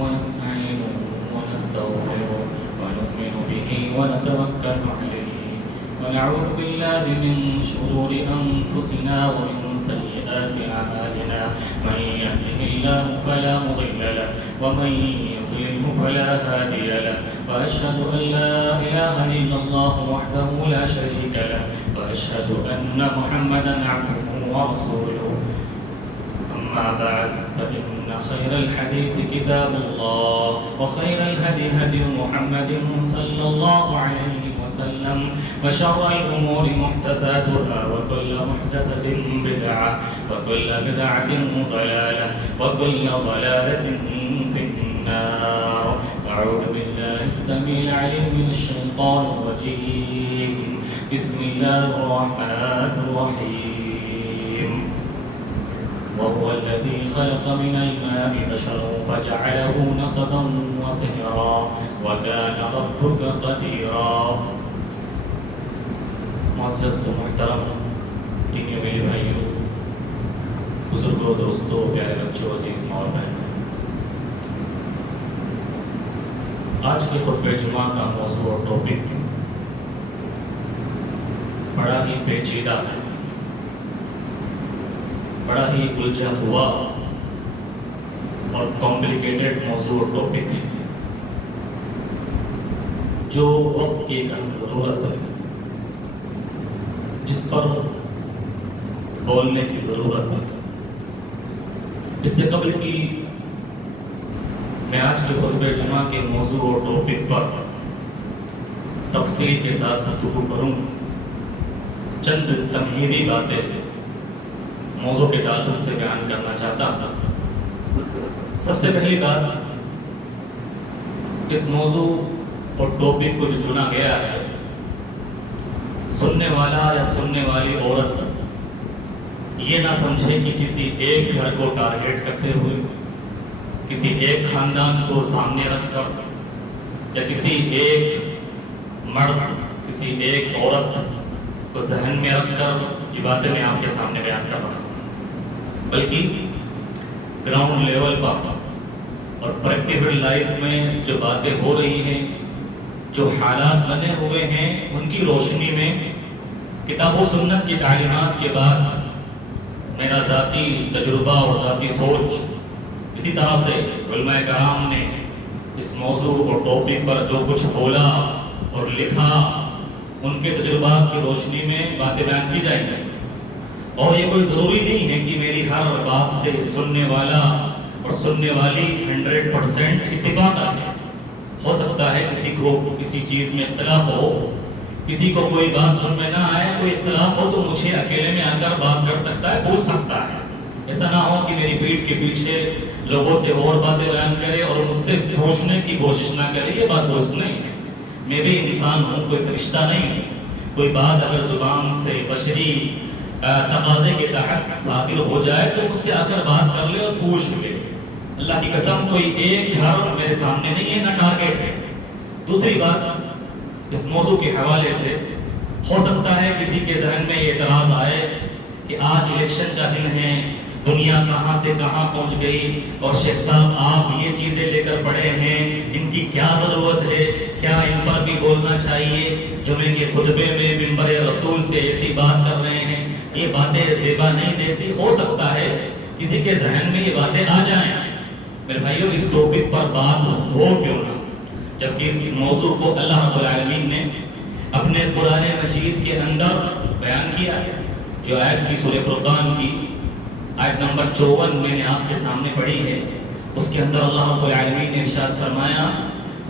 ونستعينه ونستغفره ونؤمن به ونتوكل عليه ونعوذ بالله من شرور أنفسنا ومن سيئات أعمالنا من يهده الله فلا مضل له ومن يضلله فلا هادي له وأشهد أن لا إله إلا الله وحده لا شريك له وأشهد أن محمدا عبده ورسوله أما بعد فإن خير الحديث كتاب الله وخير الهدي هدي محمد صلى الله عليه وسلم وشر الأمور محدثاتها وكل محدثة بدعة وكل بدعة ضلالة وكل ضلالة في النار. أعوذ بالله السميع العليم من الشيطان الرجيم. بسم الله الرحمن الرحيم. وهو الذي خلق من الماء بشرا فجعله نسبا وصهرا وكان ربك قديرا. معزز و محترم دینی میرے بھائیوں، بزرگوں، دوستوں، پیارے بچوں، عزیز ماں اور بہنوں، آج کے خطبہ جمعہ کا موضوع اور ٹاپک بڑا ہی پیچیدہ ہے، بڑا ہی الجھا ہوا اور کمپلیکیٹڈ موضوع اور ٹاپک ہے جو وقت کی ایک اہم ضرورت ہے، جس پر بولنے کی ضرورت ہے۔ اس سے قبل کہ میں آج کے خطبہ جمعہ کے موضوع اور ٹاپک پر تفصیل کے ساتھ گفتگو کروں، چند تمہیدی باتیں موضوع کے تعلق سے بیان کرنا چاہتا ہوں۔ سب سے پہلی بات، اس موضوع اور ٹاپک کو جو چنا گیا ہے، سننے والا یا سننے والی عورت یہ نہ سمجھے کہ کسی ایک گھر کو ٹارگیٹ کرتے ہوئے، کسی ایک خاندان کو سامنے رکھ کر، یا کسی ایک مرد، کسی ایک عورت کو ذہن میں رکھ کر یہ باتیں میں آپ کے سامنے بیان کر رہا ہوں، بلکہ گراؤنڈ لیول پر اور پریکٹیکل لائف میں جو باتیں ہو رہی ہیں، جو حالات بنے ہوئے ہیں، ان کی روشنی میں کتاب و سنت کی تعلیمات کے بعد میرا ذاتی تجربہ اور ذاتی سوچ، اسی طرح سے علماء کرام نے اس موضوع اور ٹاپک پر جو کچھ بولا اور لکھا، ان کے تجربات کی روشنی میں باتیں بیان کی جائیں گی۔ اور یہ کوئی ضروری نہیں ہے کہ میری ہر بات سے سننے والا اور سننے والی 100% اتفاق آئے۔ ہو سکتا ہے کسی کو کسی چیز میں اختلاف ہو، کسی کو کوئی بات سن میں نہ آئے، کوئی اختلاف ہو تو مجھے اکیلے میں آ کر بات کر سکتا ہے، پوچھ سکتا ہے۔ ایسا نہ ہو کہ میری پیٹھ کے پیچھے لوگوں سے اور باتیں بیان کرے اور مجھ سے پوچھنے کی کوشش نہ کرے، یہ بات درست نہیں ہے۔ میں بھی انسان ہوں، کوئی فرشتہ نہیں۔ کوئی بات اگر زبان سے بشری تقاضے کے تحت صادر ہو جائے تو مجھ سے آ کر بات کر لے اور پوچھ لے۔ اللہ کی قسم کوئی ایک گھر میرے سامنے نہیں ہے، نہ ٹارگیٹ ہے۔ دوسری بات، اس موضوع کے حوالے سے ہو سکتا ہے کسی کے ذہن میں یہ اعتراض آئے کہ آج الیکشن کا دن ہے، دنیا کہاں سے کہاں پہنچ گئی، اور شیخ صاحب آپ یہ چیزیں لے کر پڑے ہیں، ان کی کیا ضرورت ہے، کیا ان پر بھی بولنا چاہیے؟ جمعے کے خطبے میں منبر رسول سے ایسی بات کر رہے ہیں، یہ باتیں زیبا نہیں دیتی۔ ہو سکتا ہے کسی کے ذہن میں یہ باتیں آ جائیں۔ میرے بھائیوں، اس ٹاپک پر بات ہو کیوں نہ، جبکہ اس موضوع کو اللہ رب العالمین نے اپنے قرآن مجید کے اندر بیان کیا ہے۔ جو آیت کی سورہ فرقان کی آیت نمبر 54 میں نے آپ کے سامنے پڑھی ہے، اس کے اندر اللہ رب العالمین نے ارشاد فرمایا،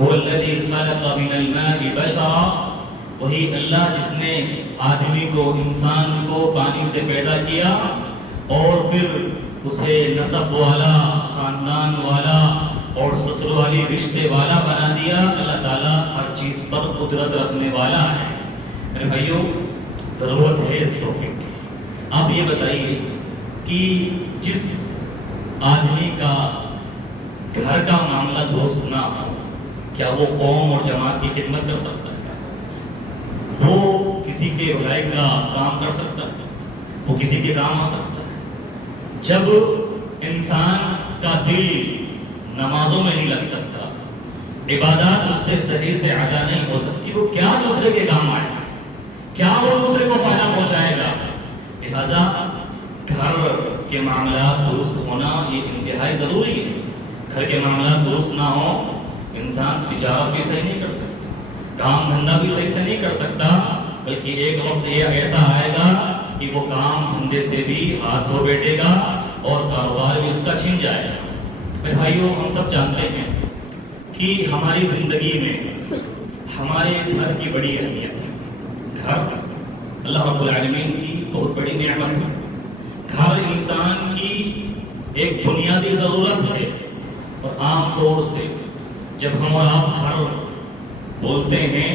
هو الذی خلق من الماء بشرا، وہی اللہ جس نے آدمی کو، انسان کو پانی سے پیدا کیا اور پھر اسے نسب والا، خاندان والا اور سسرالی رشتے والا بنا دیا۔ اللہ تعالیٰ ہر چیز پر قدرت رکھنے والا ہے۔ میرے بھائیوں، ضرورت ہے اس ٹاپک کی۔ آپ یہ بتائیے کہ جس آدمی کا گھر کا معاملہ درست نہ ہو، کیا وہ قوم اور جماعت کی خدمت کر سکتا ہے؟ وہ کسی کے بھلائی کا کام کر سکتا ہے؟ وہ کسی کے کام آ سکتا ہے؟ جب انسان کا دل نمازوں میں نہیں لگ سکتا، عبادات اس سے صحیح سے ادا نہیں ہو سکتی، وہ کیا دوسرے کے کام آئے گا، کیا وہ دوسرے کو فائدہ پہنچائے گا؟ لہذا گھر کے معاملات درست ہونا یہ انتہائی ضروری ہے۔ گھر کے معاملات درست نہ ہو، انسان تجارت بھی صحیح نہیں کر سکتا، کام دھندا بھی صحیح سے نہیں کر سکتا، بلکہ ایک وقت یہ ایسا آئے گا کہ وہ کام دھندے سے بھی ہاتھ دھو بیٹھے گا اور کاروبار بھی اس کا چھن جائے گا۔ میرے بھائیوں، ہم سب جانتے ہیں کہ ہماری زندگی میں ہمارے گھر کی بڑی اہمیت ہے۔ گھر اللہ رب العالمین کی بہت بڑی نعمت ہے۔ گھر انسان کی ایک بنیادی ضرورت ہے، اور عام طور سے جب ہم اور آپ گھر بولتے ہیں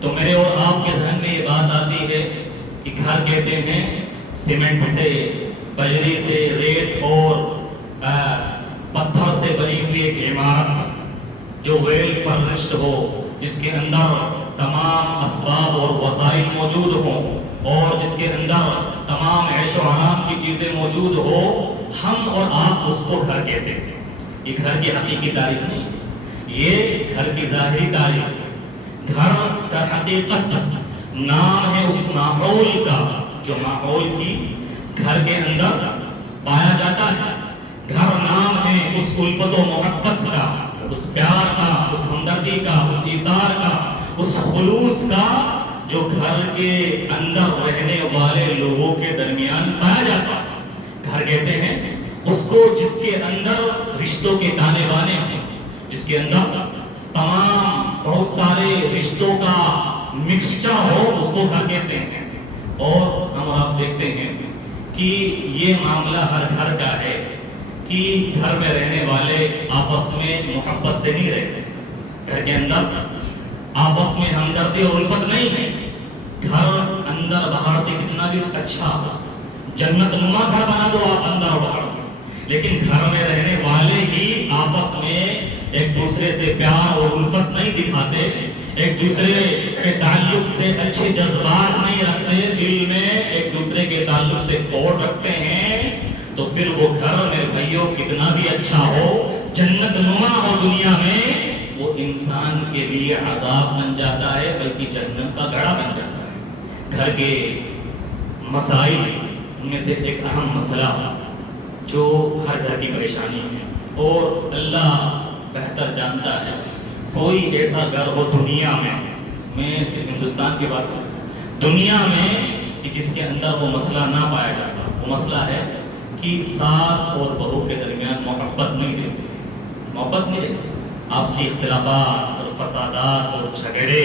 تو میرے اور آپ کے ذہن میں یہ بات آتی ہے کہ گھر کہتے ہیں سیمنٹ سے، بجری سے، ریت اور پتھر سے بنی ہوئی ایک عمارت جو ویل فرنشڈ ہو، جس کے اندر تمام اسباب اور وسائل موجود ہوں، اور جس کے اندر تمام عیش و آرام کی چیزیں موجود ہو، ہم اور آپ اس کو گھر کہتے ہیں۔ یہ گھر کی حقیقی تعریف نہیں، یہ گھر کی ظاہری تعریف ہے۔ گھر در حقیقت نام ہے اس ماحول کا جو ماحول کی گھر کے اندر پایا جاتا ہے۔ گھر نام ہے اس الفت و محبت کا، اس پیار کا، اس ہمدردی کا، اس ایثار کا، اس خلوص کا جو گھر کے اندر رہنے والے لوگوں کے درمیان پایا جاتا ہے۔ گھر کہتے ہیں اس کو جس کے اندر رشتوں کے تانے بانے ہیں، جس کے اندر تمام بہت سارے رشتوں کا مکسچر ہو، اس کو گھر کہتے ہیں۔ اور ہم آپ دیکھتے ہیں کہ یہ معاملہ ہر گھر کا ہے کہ گھر میں رہنے والے آپس میں محبت سے نہیں رہتے، گھر کے اندر آپس میں ہمدردی اور الفت نہیں ہے۔ گھر اندر باہر سے کتنا بھی اچھا ہو، جنت نما گھر بنا دو آپ اندر اور باہر سے، لیکن گھر میں رہنے والے ہی آپس میں ایک دوسرے سے پیار اور الفت نہیں دکھاتے، ایک دوسرے کے تعلق سے اچھے جذبات نہیں رکھتے، دل میں ایک دوسرے کے تعلق سے کھوٹ رکھتے ہیں، تو پھر وہ گھر میرے بھائیوں کتنا بھی اچھا ہو، جنت نما ہو دنیا میں، وہ انسان کے لیے عذاب بن جاتا ہے، بلکہ جہنم کا گڑھا بن جاتا ہے۔ گھر کے مسائل ان میں سے ایک اہم مسئلہ جو ہر گھر کی پریشانی ہے، اور اللہ بہتر جانتا ہے، کوئی ایسا گھر ہو دنیا میں صرف ہندوستان کی بات کروں، دنیا میں کہ جس کے اندر وہ مسئلہ نہ پایا جاتا۔ وہ مسئلہ ہے کہ ساس اور بہو کے درمیان محبت نہیں رہتی، محبت نہیں رہتی، آپسی اختلافات اور فسادات اور جھگڑے،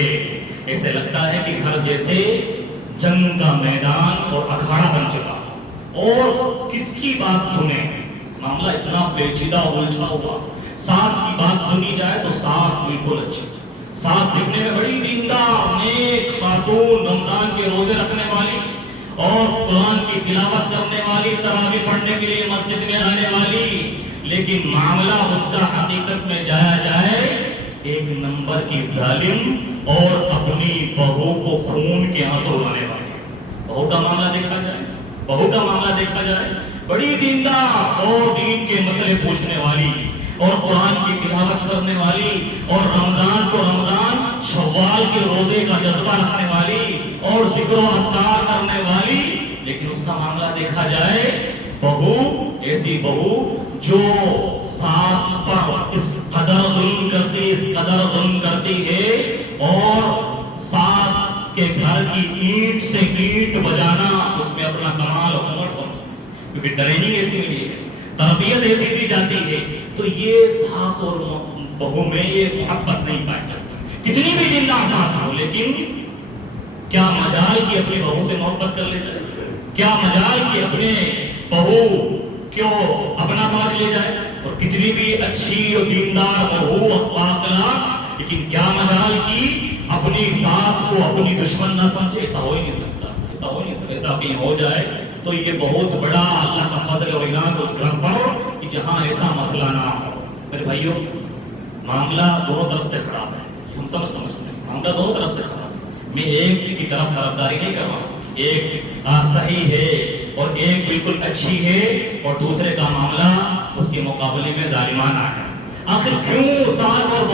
ایسے لگتا ہے کہ گھر جیسے جنگ کا میدان اور اکھاڑا بن چکا، اور کس کی بات سنیں، معاملہ اتنا پیچیدہ الجھا ہوا۔ ساس کی بات سنی جائے تو ساس بالکل اچھی، ساس دکھنے میں بڑی دیندار نیک خاتون، رمضان کے روزے رکھنے والی اور قرآن کی تلاوت کرنے والی، تراویح پڑھنے کے لیے مسجد میں آنے والی، لیکن معاملہ اس کا حقیقت میں جایا جائے ایک نمبر کی ظالم اور اپنی بہو کو خون کے آنسو رلانے والی۔ بہو کا معاملہ دیکھا جائے، بہو کا معاملہ دیکھا جائے، بڑی دیندار اور دین کے مسئلے پوچھنے والی اور قرآن کی تلاوت کرنے والی اور رمضان کو رمضان، شوال کے روزے کا جذبہ رکھنے والی اور ذکر و اذکار کرنے والی، لیکن اس کا معاملہ دیکھا جائے بہو، ایسی بہو جو ساس پر اس قدر ظلم کرتی، اس قدر ظلم کرتی ہے، اور ساس کے گھر کی اینٹ سے اینٹ بجانا اس میں اپنا کمال اور ہنر سمجھتی ہے، کیونکہ ٹریننگ ایسی ملی ہے، تربیت ایسی دی جاتی ہے، تو یہ ساس اور بہو میں یہ محبت نہیں پائی جاتی۔ کتنی بھی دیندار ساس ہو، لیکن کیا مجال کی اپنی بہو سے محبت کر لے جائے، کیا مجال کی اپنے بہو کیوں اپنا سمجھ لے جائے، اور کتنی بھی اچھی اور دیندار بہو اخلاق، لیکن کیا مجال کی اپنی ساس کو اپنی دشمن نہ سمجھے، ایسا ہو ہی نہیں سکتا، ایسا ہو ہی نہیں سکتا۔ ایسا کہیں ہو جائے تو یہ بہت بڑا اللہ کا فضل اور انعام اس گھر پر کہ جہاں ایسا مسئلہ نہ ہو۔ میرے بھائیوں، معاملہ دونوں طرف سے خراب ہے، یہ ہم سب سمجھتے ہیں، معاملہ دونوں طرف سے خراب ہے۔ میں ایک کی طرف طرفداری نہیں کر رہا ہوں، ایک صحیح ہے اور ایک بالکل اچھی ہے اور دوسرے کا معاملہ اس کے مقابلے میں ظالمانہ ہے۔ آخر کیوں ساس اور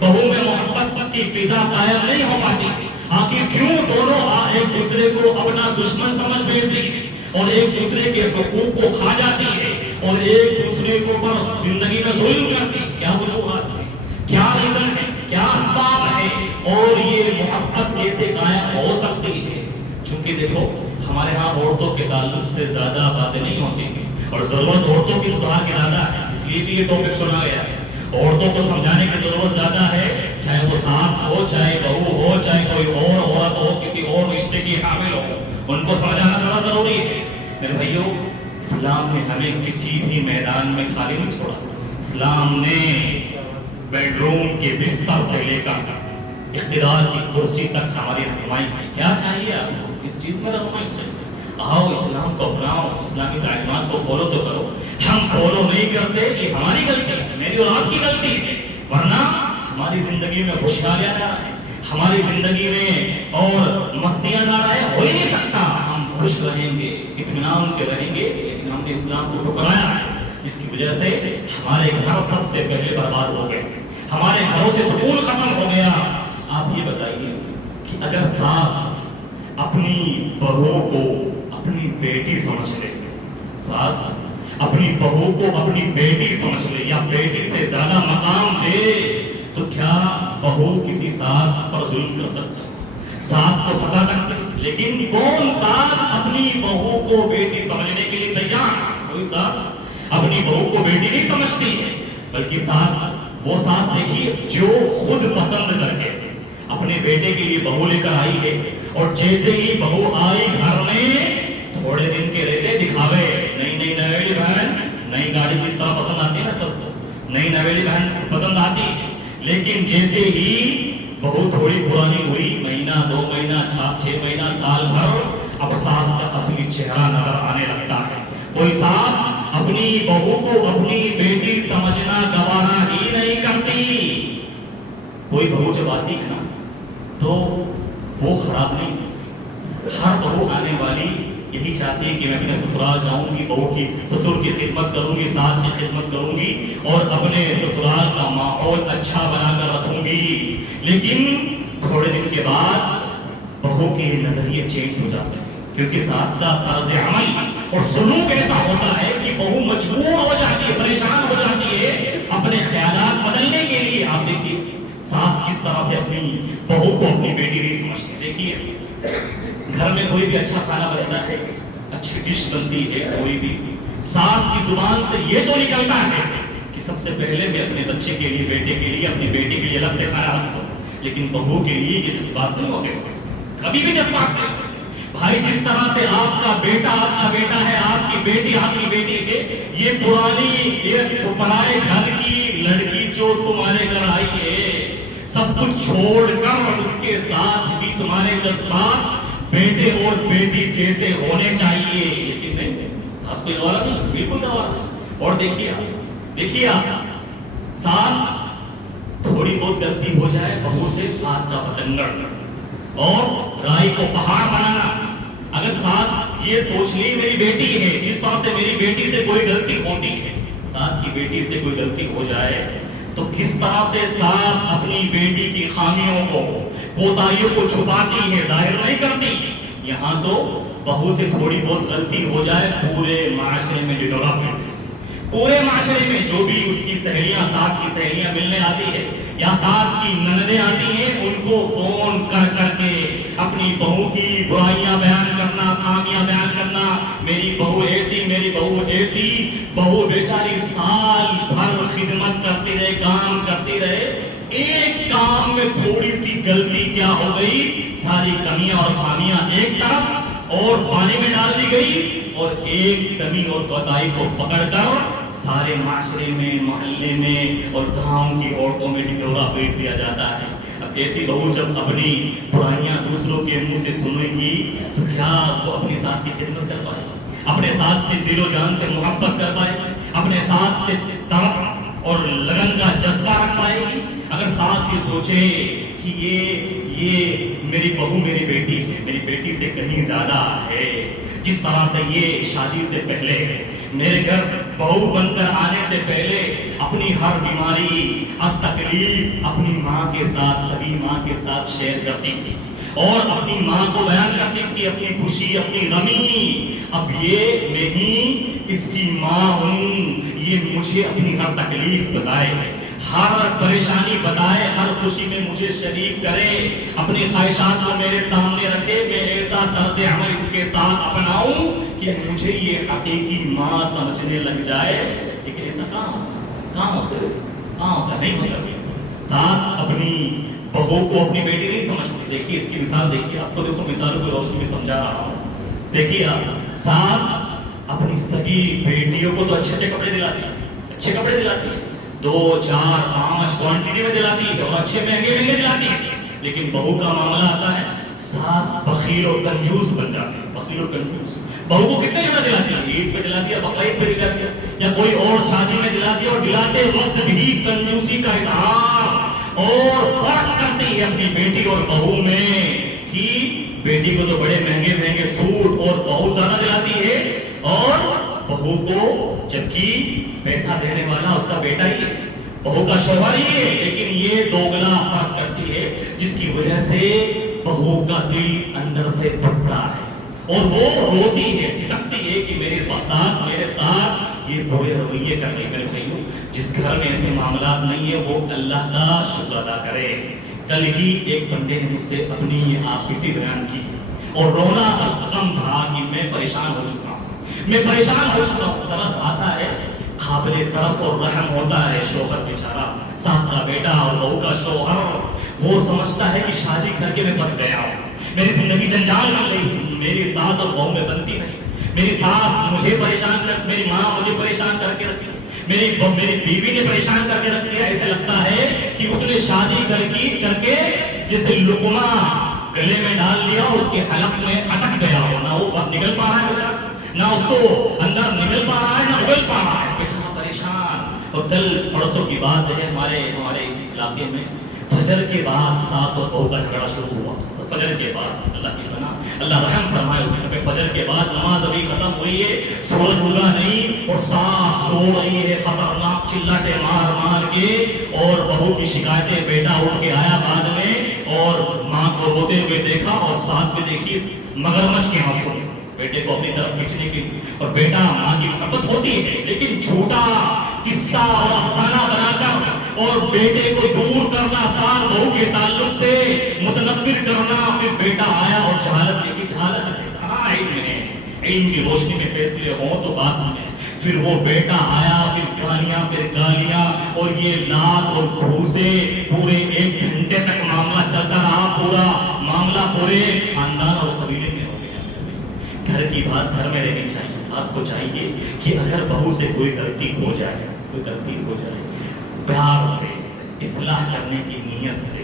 بہو میں محبت کی فضا قائم نہیں ہو پاتی؟ آخر کیوں دونوں ایک دوسرے کو اپنا دشمن سمجھ بیٹھتی ہے اور ایک دوسرے کے حقوق کو کھا جاتی ہے اور ایک دوسرے کو پر زندگی میں ظلم کرتی ہے؟ کیا وجوہات ہے؟ کیا ریزن ہے؟ کیا اسباب ہے؟ اور یہ محبت کیسے قائم ہو سکتی ہے؟ چونکہ دیکھو ہمارے ہاں عورتوں کے تعلق سے زیادہ باتیں نہیں ہوتی ہیں اور ضرورت عورتوں کی سدھار کی زیادہ ہے، اس لیے بھی یہ ٹاپک چنا گیا ہے۔ عورتوں کو سمجھانے کی ضرورت زیادہ ہے، چاہے وہ ساس ہو، چاہے بہو ہو، چاہے کوئی اور عورت ہو، کسی اور رشتے کی حامل ہو، ان کو سمجھانا ذرا ضروری ہے۔ میرے بھائیو، اسلام نے ہمیں کسی بھی میدان میں خالی نہیں چھوڑا۔ اسلام نے بیڈ روم کے بستر سے لے کر اقتدار کی کرسی تک ہماری رہنمائی کی۔ کیا چاہیے آپ کو؟ کس چیز میں رہنمائی چاہیے؟ آؤ اسلام کو اپناؤ، اسلامی تعلیمات کو فالو تو کرو۔ ہم فالو نہیں کرتے، یہ ہماری غلطی ہے، میری اور آپ کی غلطی ہے، ورنہ ہماری زندگی میں خوشحالیاں نہ رہے، ہماری زندگی میں اور مستیاں نہ رہے، ہو ہی نہیں سکتا۔ ہم خوش رہیں گے، اطمینان سے رہیں گے، لیکن ہم نے اسلام کو ٹکرایا ہے، جس کی وجہ سے ہمارے گھر سب سے پہلے برباد ہو گئے، ہمارے گھروں سے سکون ختم ہو گیا۔ آپ یہ بتائیے کہ اگر ساس اپنی بہو کو اپنی بیٹی سمجھ لے، ساس اپنی بہو کو اپنی بیٹی سمجھ لے یا بیٹی سے زیادہ مقام دے، تو کیا بہو کسی ساس پر ظلم کر سکتا ہے؟ ساس کو سزا سکتے؟ لیکن کون ساس اپنی بہو کو بیٹی سمجھنے کے لیے تیار؟ کوئی ساس اپنی بہو کو بیٹی نہیں سمجھتی ہے، بلکہ ساس وہ ساس دیکھیے جو خود پسند کر کے اپنے بیٹے کے لیے بہو لے کر آئی ہے، اور جیسے ہی بہو آئی گھر میں تھوڑے دن کے رہتے دکھاوے، نئی نویلی بہن، نئی گاڑی کس طرح پسند آتی ہے نا سب کو، نئی نویلی بہن پسند آتی ہے، لیکن جیسے ہی بہو تھوڑی پرانی ہوئی، مہینہ 2 مہینہ 6 مہینہ سال بھر، اب ساس کا اصلی چہرہ نظر آنے لگتا ہے۔ کوئی ساس اپنی بہو کو اپنی بیٹی سمجھنا گوارا ہی نہیں کرتی۔ کوئی بہو جب آتی ہے نا تو وہ خراب نہیں ہوتی۔ ہر بہو آنے والی یہی چاہتی ہے کہ میں اپنے سسرال جاؤں گی، بہو کی سسر کی خدمت کروں گی، ساس کی خدمت کروں گی اور اپنے سسرال کا ماحول اچھا بنا کر رکھوں گی۔ لیکن تھوڑے دن کے بعد بہو کے نظریے چینج ہو جاتے ہیں، کیونکہ ساس کا طرز عمل اور سلوک ایسا ہوتا ہے کہ بہو مجبور ہو جاتی ہے، پریشان ہو جاتی ہے اپنے خیالات بدلنے کے لیے۔ آپ دیکھیے ساس کس طرح سے اپنی بہو کو اپنی بیٹی نہیں سمجھتی۔ دیکھیے گھر میں کوئی بھی اچھا کھانا بنتا ہے، اچھی ڈش بنتی ہے، کوئی بھی ساس کی زبان سے یہ تو نکلتا ہے کہ سب سے پہلے میں اپنے بچے کے لیے، بیٹے کے لیے، اپنی بیٹی کے لیے الگ سے کھانا رکھتا ہوں، لیکن بہو کے لیے یہ جذبات نہیں ہوتے، کبھی بھی جذبات نہیں ہوتے۔ بھائی جس طرح سے آپ کا بیٹا ہے، آپ کی بیٹی ہے، یہ پرانی یہ پرائے گھر کی لڑکی جو تمہارے گھر آئی ہے، سب کچھ چھوڑ کر اس کے ساتھ بھی تمہارے جذبات بیٹے اور بیٹی جیسے ہونے چاہیے، لیکن نہیں، ساس کو گوارا نہیں، بالکل گوارا نہیں۔ اور دیکھیے آپ ساس تھوڑی بہت غلطی ہو جائے، بہو سے آگ کا پتنگڑ اور رائی کو پہاڑ بنانا۔ اگر ساس یہ سوچ لی میری بیٹی ہے، جس طرح سے میری بیٹی سے کوئی غلطی ہوتی ہے، ساس کی بیٹی سے کوئی غلطی ہو جائے تو کس طرح سے ساس اپنی بیٹی کی خامیوں کو، کوتاہیوں کو چھپاتی ہے، ظاہر نہیں کرتی، یہاں تو بہو سے تھوڑی بہت غلطی ہو جائے پورے معاشرے میں ڈڈورا پھیلتا ہے۔ پورے معاشرے میں جو بھی اس کی سہیلیاں، ساس کی سہیلیاں ملنے آتی ہے یا ساس کی نندیں آتی ہیں، ان کو فون کر کر کے اپنی بہو کی برائیاں بیان کرنا، خامیاں بیان کرنا، میری بہو ایسی، میری بہو ایسی۔ بہو بیچاری سال بھر خدمت کرتی رہے، کام کرتی رہے، ایک کام میں تھوڑی سی غلطی کیا ہو گئی، ساری کمیاں اور خامیاں ایک طرف اور پانی میں ڈال دی گئی، اور ایک کمی اور کوتاہی کو پکڑ کر سارے معاشرے میں، محلے میں اور گاؤں کی عورتوں میں ڈنڈورا پیٹ دیا جاتا ہے۔ اب ایسی بہو جب اپنی برائیاں دوسروں کے منہ سے سنیں گی تو کیا وہ اپنی ساس کی خدمت کر پائے گی؟ اپنے ساس سے دل و جان سے محبت کر پائے گی؟ اپنے ساس سے تڑپ اور لگن کا جذبہ رکھ پائے گی؟ اگر ساس یہ سوچے کہ کہ یہ میری بہو میری بیٹی ہے، میری بیٹی سے کہیں زیادہ ہے. جس طرح سے یہ شادی سے پہلے میرے گھر بہو بن کر آنے سے پہلے اپنی ہر بیماری اب تکلیف اپنی ماں کے ساتھ، سبھی ماں کے ساتھ شیئر کرتی تھی اور اپنی ماں کو بیان کرتی تھی، اپنی خوشی اپنی غمی. اب یہ میں ہی اس کی ماں ہوں، یہ مجھے اپنی ہر تکلیف بتائے، ہر پریشانی بتائے، ہر خوشی میں مجھے شریک کرے، اپنی خواہشات کو میرے سامنے رکھے، میں ایسا طرز عمل اس کے ساتھ اپناؤں کہ مجھے یہ حقیقی ماں سمجھنے لگ جائے. لیکن ایسا کہاں ہوتا ہے؟ نہیں ہوتا. ساس اپنی بہو کو اپنی بیٹی نہیں سمجھتی. دیکھیے اس کی مثال دیکھیے، آپ کو دیکھو مثالوں کی روشنی میں سمجھا رہا ہوں. دیکھیے آپ، ساس اپنی سگی بیٹیوں کو تو اچھے کپڑے دلاتی ہے، 2 4 5 کوانٹٹی میں دلاتی ہے اور اچھے مہنگے دلاتی ہے. لیکن بہو کا معاملہ آتا ہے، ساس بخیل اور کنجوس بن جاتی ہے. بخیل اور کنجوس. بہو کو کتنے جگہ دلاتی ہے؟ عید پہ دلاتی ہے، بقرعید پہ دلاتی ہے، یا کوئی اور شادی میں دلاتی ہے، اور دلاتے وقت بھی کنجوسی کا اظہار اور فرق کرتی ہے اپنی بیٹی اور بہو میں کہ بیٹی کو تو بڑے مہنگے سوٹ اور بہت زیادہ دلاتی ہے، اور بہو کو جبکہ پیسہ دینے والا اس کا بیٹا ہی ہے، بہو کا شوہر ہی ہے، لیکن یہ دوگلا فرق کرتی ہے، جس کی وجہ سے بہو کا دل اندر سے دکھتا ہے اور وہ روتی ہے، سسکتی ہے کہ میری ساس میرے ساتھ یہ برے رویے کر رہی. میرے بھائیوں، جس گھر میں ایسے معاملات نہیں ہے وہ اللہ کا شکر ادا کرے. کل ہی ایک بندے نے مجھ سے اپنی یہ آپ بیتی بیان کی اور رونا بس غم تھا کہ میں پریشان ہو چکا ہوں. ترس آتا ہے، قابل ترس اور رحم ہوتا ہے. شوہر بیچارہ، ساس کا بیٹا اور بہو کا شوہر، وہ سمجھتا ہے کہ شادی کر کے میں پھنس گیا ہوں، میری زندگی جنجال میں گئی، میری ساس اور بہو میں بنتی نہیں. میری ساس مجھے پریشان کر، میری ماں مجھے پریشان کر کے رکھی، میری بیوی نے پریشان کر کے رکھ دیا. ایسا لگتا ہے کہ اس نے شادی کر کے جسے لقمہ گلے میں ڈال لیا، اس کے حلق میں اٹک گیا ہو، نہ وہ نکل پا رہا ہے بیچارہ، نہ اس کو اندر نکل پا رہا ہے، نہ اگل پا رہا ہے، بیچارہ پریشان. اور کل پرسوں کی بات ہے، ہمارے علاقے میں فجر کے بعد ساس اور بہو کا جھگڑا شروع ہوا. فجر کے بعد اللہ کی پناہ، اللہ رحم فرمائے اس پہ. فجر کے بعد نماز ابھی ختم ہوئی ہے، سورج اگا نہیں، اور ساس رو رہی ہے خطرناک چلاٹے مار کے، اور بہو کی شکایتیں. بیٹا اٹھ کے آیا بعد میں اور ماں کو روتے ہوئے دیکھا، اور ساس بھی دیکھی مگرمچھ کے آنسو بیٹے کو اپنی طرف کھینچنے کی. اور بیٹا ماں کی محبت ہوتی ہے، لیکن جھوٹا قصہ اور افسانہ بنا کر اور بیٹے کو دور کرنا، ساس بہو کے تعلق سے متنفر کرنا. پھر بیٹا آیا اور جہالت دیکھی، جہالت اتنا علم ہے، علم کی روشنی میں فیصلے ہوں تو بات سمجھیں. پھر وہ بیٹا آیا، پھر گالیاں اور یہ لات اور گھوسے. پورے 1 گھنٹے تک معاملہ چلتا رہا، پورا معاملہ پورے خاندان اور قبیلے میں ہو گیا. گھر کی بات گھر میں رہنی چاہیے. ساس کو چاہیے کہ اگر بہو سے کوئی غلطی ہو جائے، پیار سے، اصلاح کرنے کی نیت سے،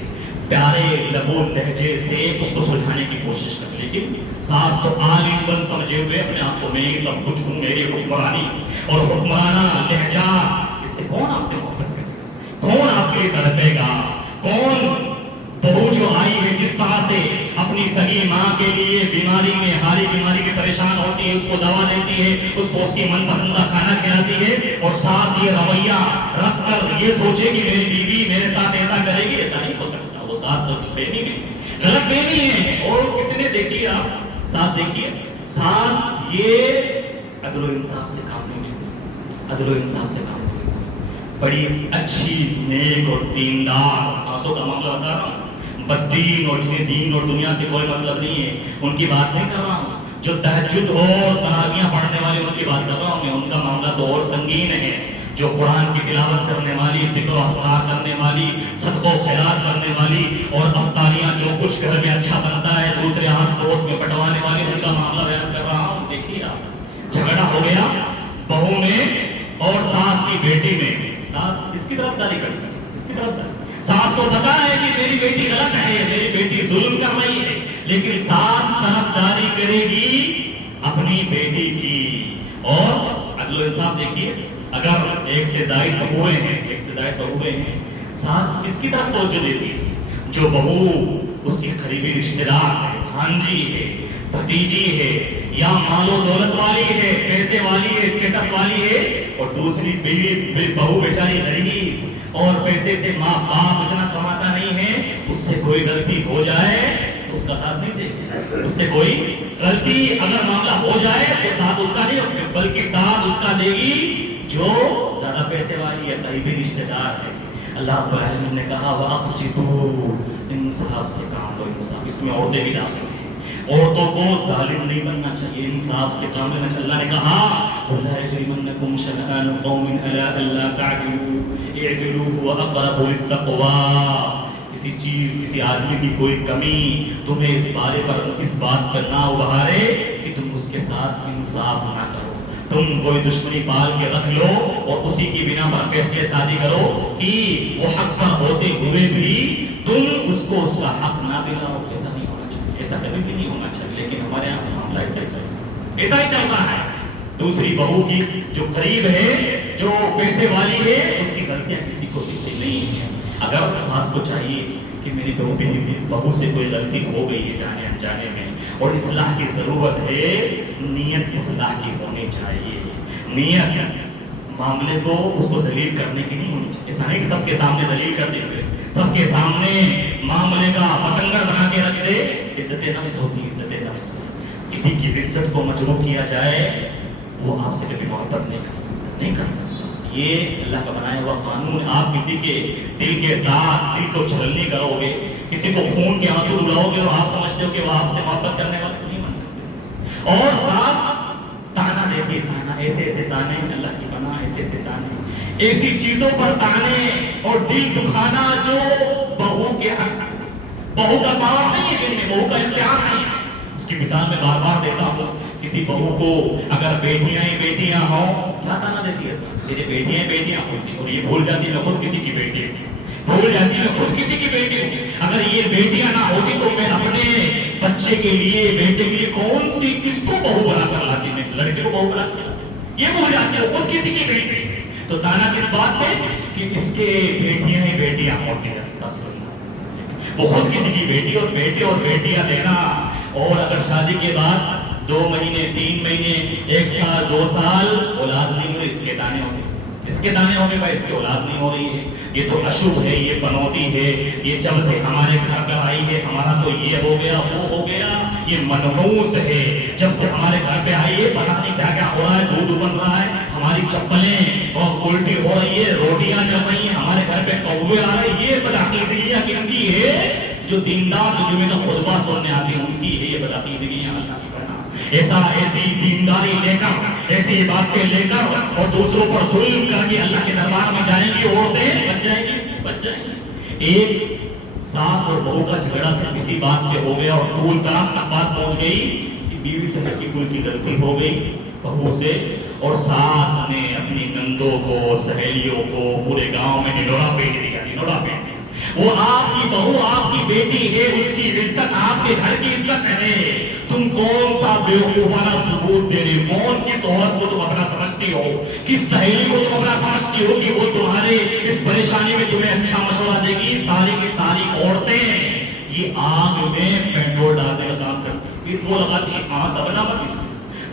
پیارے لب و لہجے سے اس کو سلجھانے کی کوشش کرے. لیکن ساس کو عالم بن سمجھے ہوئے اپنے آپ کو میں ہی سب کچھ ہوں، میری حکمرانی اور حکمرانہ لہجہ، اس سے کون آپ سے محبت کرے گا؟ کون آپ کے لیے تڑپے گا؟ کون بہو جو آئی ہے جس طرح سے اپنی سگی ماں کے لیے بیماری میں، ہاری بیماری میں پریشان ہوتی ہے، اس کو دوا دیتی ہے، اس کو اس کی من پسندہ کھانا کھلاتی ہے، اور ساس یہ رویہ رکھ کر یہ سوچے کہ میری بیوی میرے ساتھ ایسا کرے گی، ایسا نہیں ہو سکتا. وہ ساس غلط فہمی ہے. اور کتنے دیکھیے آپ، ساس دیکھیے، ساس یہ عدل و انصاف سے کام نہیں لیتی، بڑی اچھی نیک اور دیندار ساسوں کا معاملہ بتا رہا ہوں. بدین اور جنہیں دین اور دنیا سے کوئی مطلب نہیں ہے ان کی بات نہیں کر رہا ہوں. جو تہجد اور تراویح پڑھنے والے ان کی بات کر رہا ہوں میں. ان کا معاملہ تو اور سنگین ہے. جو قرآن کی تلاوت کرنے والی، ذکر و اذکار کرنے والی، صدقہ و خیرات کرنے والی، اور افطاریاں جو کچھ گھر میں اچھا بنتا ہے دوسرے آس پڑوس میں بٹوانے والی، ان کا معاملہ بیان کر رہا ہوں. دیکھیے آپ، جھگڑا ہو گیا بہو میں اور ساس کی بیٹی میں. ساس اس کی طرف داری کرتی ہے، اس کی طرف داری. ساس کو پتا ہے کہ میری بیٹی غلط ہے، میری بیٹی ظلم کر رہی ہے، لیکن ساس طرفداری کرے گی اپنی بیٹی کی. اور عدل و انصاف دیکھیے، اگر 1 سے زائد بہویں ہیں، ساس کس کی طرف توجہ دیتی ہے؟ جو بہو اس کی قریبی رشتہ دار ہے، بھانجی ہے، بھتیجی ہے، یا مال و دولت والی ہے، پیسے والی ہے، اسٹیٹس والی ہے، اور دوسری بیوی بہو بیچاری غریب اور پیسے سے ماں باپ اتنا کماتا نہیں ہے، اس سے کوئی غلطی ہو جائے تو اس کا ساتھ نہیں دے گی. اس سے کوئی غلطی اگر معاملہ ہو جائے تو ساتھ اس کا نہیں بلکہ ساتھ اس کا دے گی جو زیادہ پیسے والی ہے، قریبی رشتہ دار ہے. اللہ رب العالمین نے کہا وَأَقْسِطُوا، انصاف سے کام لو. انصاف اس میں عورتیں بھی داخل ہیں. عورتوں کو ظالم نہیں بننا چاہیے، انصاف سے کام لینا چاہیے. اللہ نے کہا وَلَا يَجْرِمَنَّكُمْ شَنَآنُ قَوْمٍ عَلَىٰ أَلَّا تَعْدِلُوا اعْدِلُوا هُوَ أَقْرَبُ لِلتَّقْوَىٰ. کسی چیز کسی آدمی کی کوئی کمی تمہیں اس بات پر نہ ابھارے کہ تم اس کے ساتھ انصاف نہ کرو. تم کوئی دشمنی پال کے رکھ لو اور اسی کی بنا پر فیصلے شادی کرو کہ وہ حق پر ہوتے ہوئے بھی تم اس کو اس کا حق نہ دلاؤ. ایسا نہیں ہونا چاہیے، ایسا کبھی بھی نہیں ہونا چاہیے. لیکن ہمارے یہاں معاملہ ایسا ہی چلتا ہے. دوسری بہو کی جو قریب ہے، جو پیسے والی ہے، اس کی غلطیاں کسی کو دکھتی نہیں ہیں. اگر ساس کو چاہیے کہ میری بہو سے کوئی غلطی ہو گئی ہے جانے انجانے میں اور اصلاح کی ضرورت ہے، نیت اصلاح کی ہونی چاہیے. نیت معاملے کو اس کو ذلیل کرنے کی نہیں ہونی چاہیے. ایسا نہیں کہ سب کے سامنے ذلیل کر دے، سب کے سامنے معاملے کا پتنگڑ بنا کے رکھ دے. عزت نفس ہوتی ہے، عزت نفس. کسی کی عزت کو مجروح کیا جائے وہ آپ سے کبھی محبت نہیں کر سکتا، نہیں کر سکتا. یہ اللہ کا بنایا ہوا قانون. آپ کسی کے دل کے ساتھ دل کو چھلنی کرو گے، کسی کو خون کے آنسو رلاؤ گے اور آپ سمجھتے ہو کہ وہ آپ سے محبت کرنے والے نہیں بن سکتے. اور ساس تانا دیتی ہے، تانا، ایسے ایسے تانے، اللہ کی پناہ، ایسے ایسے تانے، ایسی چیزوں پر تانے اور دل دکھانا جو بہو کے حق، بہو کا پاور نہیں ہے جن میں، بہو کا اختیار نہیں ہے. اس کی مثال میں بار بار دیتا ہوں. کسی بہو کو اگر بیٹیاں ہی بیٹیاں ہوں، کیا تانا دیتی ہے ساس؟ میری بیٹیاں ہی بیٹیاں ہوتی اور یہ بھول جاتی میں خود کسی کی بیٹی ہوں، بھول جاتی میں خود کسی کی بیٹی ہوں. اگر یہ بیٹیاں نہ ہوتی تو میں اپنے بچے کے لیے، بیٹے کے لیے کون سی کس کو بہو بنا کر لاتی؟ میں لڑکے کو بہو بنا کر لاتی. یہ بھول جاتی ہے خود کسی کی بیٹی. تو تانا کس بات پہ کہ اس کے بیٹیاں ہی بیٹیاں ہوتی ہیں. وہ خود کسی کی بیٹی اور بیٹے اور بیٹیاں دینا. اور اگر شادی کے بعد 2 مہینے 3 مہینے 1 سال 2 سال اولاد نہیں ہوئی، اس کے دانے ہوں گے، اس کے دانے ہوں گے بھائی، اس کی اولاد نہیں ہو رہی ہے. یہ تو اشوب ہے، یہ پنوتی ہے، یہ جب سے ہمارے گھر پر آئی ہے ہمارا تو یہ ہو گیا وہ ہو گیا، یہ منحوس ہے. جب سے ہمارے گھر پہ آئی ہے پتہ نہیں کیا کیا ہو رہا ہے، دودھ بن رہا ہے، ہماری چپلیں اور الٹی ہو رہی ہے، روٹیاں جل رہی ہیں، ہمارے گھر پہ کوے آ رہے ہیں. یہ بدعقیدگیاں کن کی ہے؟ جو دیندار جو جمعہ کا خطبہ سننے آتے ہیں ان کی ہے یہ بدعقیدگیاں. اللہ کی پناہ. ایسی دینداری لے کر، ایسی باتیں لے کر اور دوسروں پر ظلم کر کے اللہ کے دربار میں جائیں گی عورتیں، بچ جائیں گی. ایک ساس اور بہو کا جھگڑا صرف اسی بات پہ ہو گیا اور طول طلاق تک بات پہنچ گئی کہ بیوی سے ہلکی پھلکی غلطی ہو گئی بہو سے، اور ساس نے اپنی نندوں کو، سہیلیوں کو، پورے گاؤں میں ڈنڈورا پیٹ دیا. وہ آپ کی بہو آپ کی بیٹی ہے، اس کی عزت آپ کے گھر کی عزت ہے. تم کون سا بیوقوفانہ ثبوت دے رہے ہو؟ کون کس عورت کو تم اپنا سمجھتی ہو، کس سہیلی کو تم اپنا سمجھتی ہو کہ وہ تمہارے اس پریشانی میں تمہیں اچھا مشورہ دے گی؟ ساری کی ساری عورتیں یہ آگ میں پیٹرول ڈالنے کا کام کرتی ہیں. پھر وہ لگاتی ہے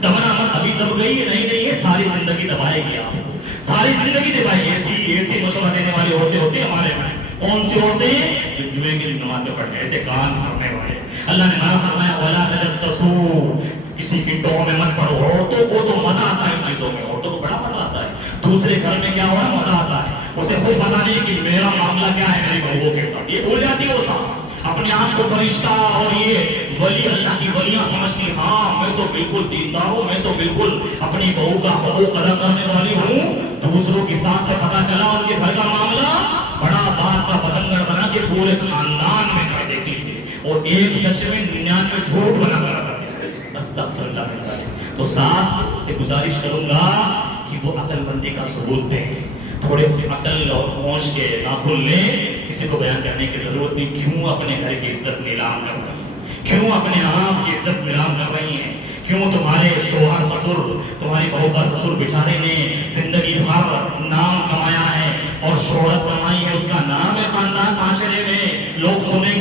دبنا مت، ابھی دب گئی ہے، نہیں یہ ساری زندگی دبائے گی آپ کو، ساری زندگی دبائے گی. ایسی مشورہ دینے والی عورتیں ہوتی ہیں ہمارے میں. کون سی عورتیں ہیں؟ جو جمعے کی نماز میں پڑھنے ایسے کان بھرنے والے. اللہ نے منع فرمایا وَلَا تَجَسَّسُوا، کسی کی ٹوہ میں مت پڑھو. عورتوں کو تو مزہ آتا ہے ان چیزوں میں، عورتوں کو بڑا مزہ آتا ہے. دوسرے گھر میں کیا ہو رہا ہے مزہ آتا ہے، اسے خود پتا نہیں کہ میرا معاملہ کیا ہے میری بہوؤں کے ساتھ. یہ بھول جاتی ہے وہ ساس، اپنے آپ کو فرشتہ اور یہ ولی، اللہ کی ولیاں سمجھتی. ہاں میں تو بالکل دیندار ہوں، میں تو بالکل اپنی بہو کا حقوق ادا کرنے والی ہوں. دوسروں کی ساس سے پتا چلا ان کے گھر کا معاملہ بڑا بات کا پتنگڑ بنا کے پورے خاندان میں کر دیتی ہے اور ایک سچ میں 99 جھوٹ بنا کر رکھتی ہے. استغفر اللہ من ذلک. تو ساس سے گزارش کروں گا کہ وہ عقل مندی کا ثبوت دیں، تھوڑے عقل اور ہوش کے ناخن لیں. کسی کو بیان کرنے کی ضرورت نہیں کیوں اپنے گھر کی عزت نیلام کر رہی ہیں، کیوں اپنے آپ کی عزت نیلام کر رہی ہیں. کیوں تمہارے شوہر سسر، تمہاری بہو کا سسر بیچارے نے زندگی بھر نام کمایا ہے اور شہرت کمائی ہے، اس کا نام ہے خاندان معاشرے میں. لوگ سنیں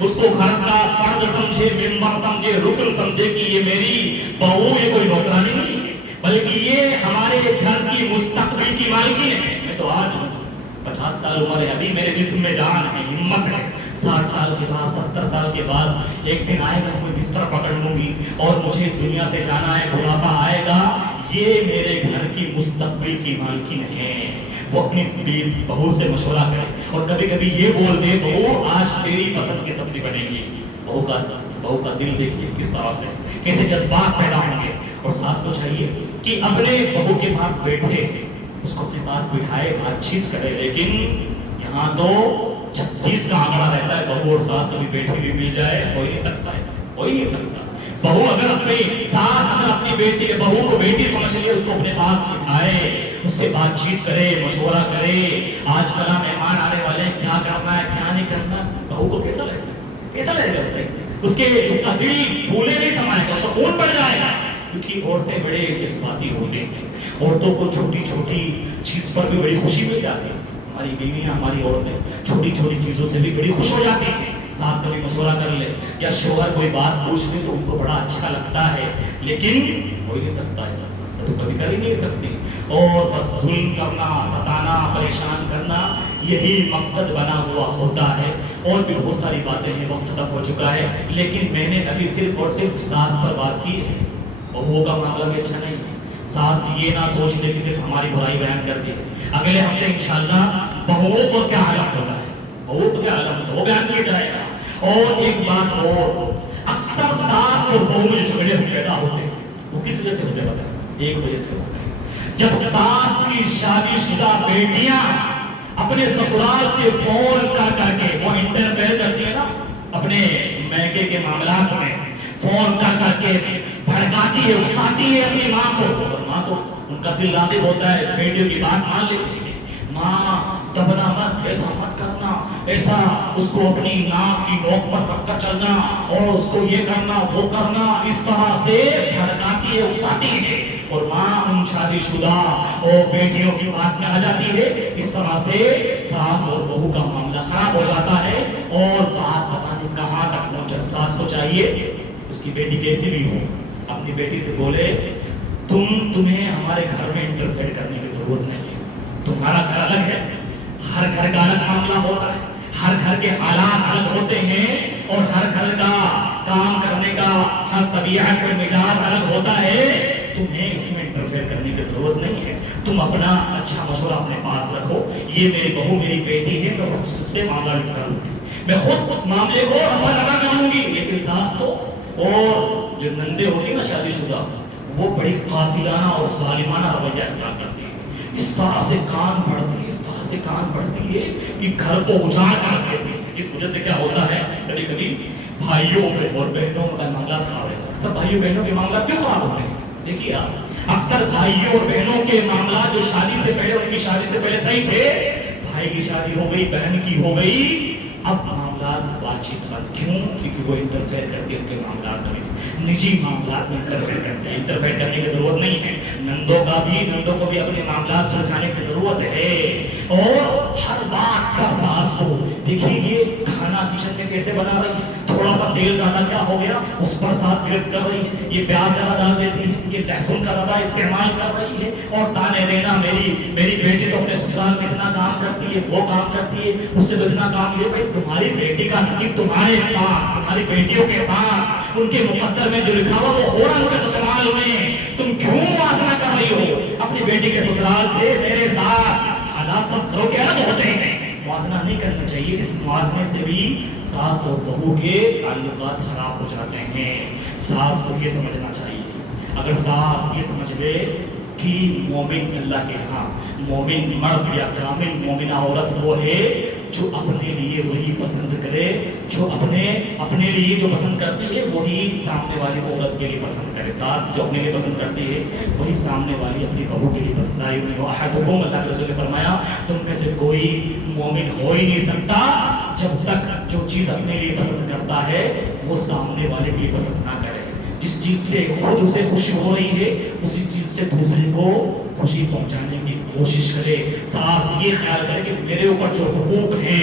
اس کو گھر کا فرد سمجھے، ممبر سمجھے، رکن سمجھے کہ یہ میری بہو، یہ کوئی نوکرانی نہیں ہے، بلکہ یہ ہمارے گھر کی مستقبل کی مالکین ہے۔ میں تو آج 50 سال عمر ہے، ابھی میرے جسم میں جان ہے، ہمت ہے، 60 سال کے بعد، 70 سال کے بعد ایک دن آئے گا، میں بستر پکڑ لوں گی اور مجھے اس دنیا سے جانا ہے، بڑھاپا آئے گا۔ یہ میرے گھر کی مستقبل کی مالکین ہے، وہ اپنی بہو سے مشورہ کرے اور کبھی کبھی یہ بول دے، بہو آج تیری پسند کی سبزی بنے گی۔ بہو کا دل دیکھیے کس طرح سے، کیسے جذبات پیدا ہوں گے۔ اور ساس کو چاہیے کہ اپنے بہو کے پاس بیٹھے، اس کو اپنے پاس بٹھائے، بات چیت کرے، لیکن یہاں تو 36 کا آنکڑا رہتا ہے، بہو اور ساس کبھی بیٹھی بھی مل جائے، ہو ہی نہیں سکتا ہے، ہو ہی نہیں سکتا۔ بہو اگر اپنی ساس اگر اپنی بیٹی کے بہو کو بیٹی سمجھ لے، اس کو اپنے پاس بٹھائے، اس سے بات چیت کرے، مشورہ کرے، آج فلاں مہمان آنے والے ہیں، کیا کرنا ہے کیا نہیں کرنا، بہو کو کیسا لگے گا، کیسا لگے گا بتائیے؟ اس کا دل پھولے نہیں سمائے گا، اس کا خون بڑھ جائے گا، کیونکہ عورتیں بڑے جذباتی ہوتے ہیں، عورتوں کو چھوٹی چھوٹی چیز پر بھی بڑی خوشی مل جاتی ہے۔ ہماری بیویاں، ہماری عورتیں چھوٹی چھوٹی چیزوں سے بھی بڑی خوش ہو جاتی ہیں۔ ساس کبھی مشورہ کر لے یا شوہر کوئی بات پوچھ لے تو ان کو بڑا اچھا لگتا ہے، لیکن ہو ہی نہیں سکتا ایسا تو کبھی کر ہی نہیں سکتی۔ اور بس ظلم کرنا، ستانا، پریشان کرنا، یہی مقصد بنا ہوا ہوتا ہے۔ اور بھی بہت ساری باتیں ہیں، وقت ختم ہو چکا ہے، لیکن میں نے ابھی صرف اور صرف ساس پر بات کی ہے۔ بہوؤں کا معاملہ بھی اچھا نہیں ہے۔ ساس یہ نہ سوچ لے کہ صرف ہماری برائی بیان کر دی ہے۔ اگلے ہفتے انشاءاللہ بہوؤں کو کیا حالت ہوتا ہے، بہوؤں کو کیا حالت ہوتا ہے وہ بیان کیا جائے گا۔ اور ایک بات اور، اکثر ساس اور بہو میں جو جھگڑے پیدا ہوتے ہیں وہ کس وجہ سے ہوتے ہیں بتائیں؟ ایک وجہ سے ہوتے ہیں، جب ساس کی شادی شدہ بیٹیاں اپنے سسرال سے فون کر کر کے وہ انٹرفیئر کرتی ہے نا اپنے میکے کے معاملات میں، فون کر کر کے بھڑکاتی ہے، اکساتی ہے اپنی ماں کو، اور ماں تو ان کا دل راضی ہوتا ہے، بیٹیوں کی بات مان لیتی ہے۔ ماں دبنا مت، ایسا مت کرنا، ایسا اس کو اپنی ناک کی نوک پر رکھ کر چلنا اور اس کو یہ کرنا وہ کرنا، اس طرح سے بھڑکاتی ہے، اکساتی ہے، اور ماں ان شادی شدہ اور بیٹیوں کی بات میں آ جاتی ہے۔ اس طرح سے ساس اور بہو کا معاملہ خراب ہو جاتا ہے اور بات پتہ نہیں کہاں تک پہنچا۔ ساس کو چاہیے اس کی بیٹی کیسی بھی ہو اپنی بیٹی سے بولے تمہیں ہمارے گھر میں انٹرفیئر کرنے کی ضرورت نہیں ہے، تمہارا گھر الگ ہے، ہر گھر کا الگ معاملہ ہوتا ہے، ہر گھر کے حالات الگ ہوتے ہیں، اور ہر گھر کا کام کرنے کا ہر طبیعت اور مزاج الگ ہوتا ہے، تمہیں اس میں انٹرفیئر کرنے کی ضرورت نہیں ہے، تم اپنا اچھا مشورہ اپنے پاس رکھو، یہ میری بہو میری بیٹی ہے، میں خود سے معاملہ نپٹا لوں گی، میں خود معاملے کو رفع دفع کر لوں گی۔ لیکن ساس تو اور جو نندے ہوتی ہیں نا شادی شدہ، وہ بڑی قاتلانہ اور ظالمانہ رویہ اختیار کرتی ہے، اس طرح سے کان بڑھتی ہے، اس طرح سے کان بڑھتی ہے کہ گھر کو اجاڑ کر دیتی ہے۔ اس وجہ سے کیا ہوتا ہے، کبھی کبھی بھائیوں اور بہنوں کا معاملات خراب ہوتا ہے۔ اکثر بھائیوں بہنوں کے معاملات کیوں خراب ہوتے ہیں؟ دیکھیے آپ، اکثر بھائیوں اور بہنوں کے معاملات جو شادی سے پہلے، ان کی شادی سے پہلے صحیح تھے، بھائی کی شادی ہو گئی، بہن کی ہو گئی، اب معاملات بات چیت بند، کیوں؟ کیونکہ وہ انٹرفیئر کر کے ان کے معاملات میں، نجی معاملات میں انٹرفیئر کرتے ہیں۔ انٹرفیئر کرنے کی ضرورت نہیں ہے، نندوں کو بھی اپنے معاملات سلجھانے کی ضرورت ہے، اور ہر بات پر ساس کو دیکھیے یہ کھانا کچن میں کیسے بنا رہی ہے، تھوڑا سا تیل زیادہ کیا ہو گیا اس پر ساس گرفت کر رہی ہے، یہ پیاز زیادہ ڈال دیتی ہے، یہ لہسن کا زیادہ استعمال کر رہی ہے، اور تانے دینا میری بیٹی تو اپنے سسرال میں اتنا کام کرتی ہے، وہ کام کرتی ہے، اس سے تو اتنا کام یہ۔ بھائی تمہاری بیٹی کا نصیب تمہارے ساتھ، تمہاری بیٹیوں کے ساتھ، ان کے مقدر میں جو لکھا ہوا وہ ہو رہا ان کے سسرال میں، تم کیوں موازنہ کر رہی ہو اپنی بیٹی کے سسرال سے؟ میرے ساتھ حالات سب گھروں کے الگ ہوتے ہیں، موازنہ نہیں کرنا چاہیے۔ اس موازنے سے بھی ساس اور بہو کے تعلقات خراب ہو جاتے ہیں۔ ساس کو یہ سمجھنا چاہیے، اگر ساس یہ سمجھ لے کہ مومن اللہ کے ہاں مومن مرد یا کامل مومنہ عورت وہ ہے جو اپنے لیے وہی پسند کرے، جو اپنے لیے جو پسند کرتی ہے وہی سامنے والی عورت کے لیے پسند کرے۔ ساس جو اپنے لیے پسند کرتی ہے وہی سامنے والی اپنی بہو کے لیے پسند آئی ہوئی ہو۔ احدکم، اللہ کے رسول نے فرمایا تم میں سے کوئی مومن ہو ہی نہیں سکتا جب تک جو چیز اپنے لیے پسند کرتا ہے وہ سامنے والے کے لیے پسند نہ کرے۔ جس چیز سے خود اسے خوشی ہو رہی ہے اسی چیز سے دوسرے کو خوشی پہنچانے کی کوشش کرے۔ ساس یہ خیال کرے کہ میرے اوپر جو حقوق ہیں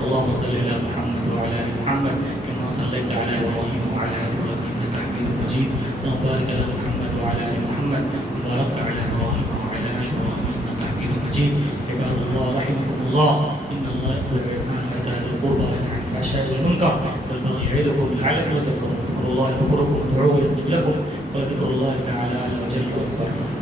اللهم صل على محمد وعلى ال محمد كما صليت على ابراهيم وعلى ال ابراهيم انك حميد مجيد. اللهم بارك على محمد وعلى ال محمد كما باركت على ابراهيم وعلى ال ابراهيم انك حميد مجيد. عباد الله رحمكم الله، ان الله يأمر بالإحسان وإيتاء ذي القربى وينهى عن الفحشاء والمنكر والبغي يعظكم لعلكم تذكرون. اذكروا الله يذكركم وادعوه يستجب لكم ولذكر الله تعالى أعلى وجل أكبر.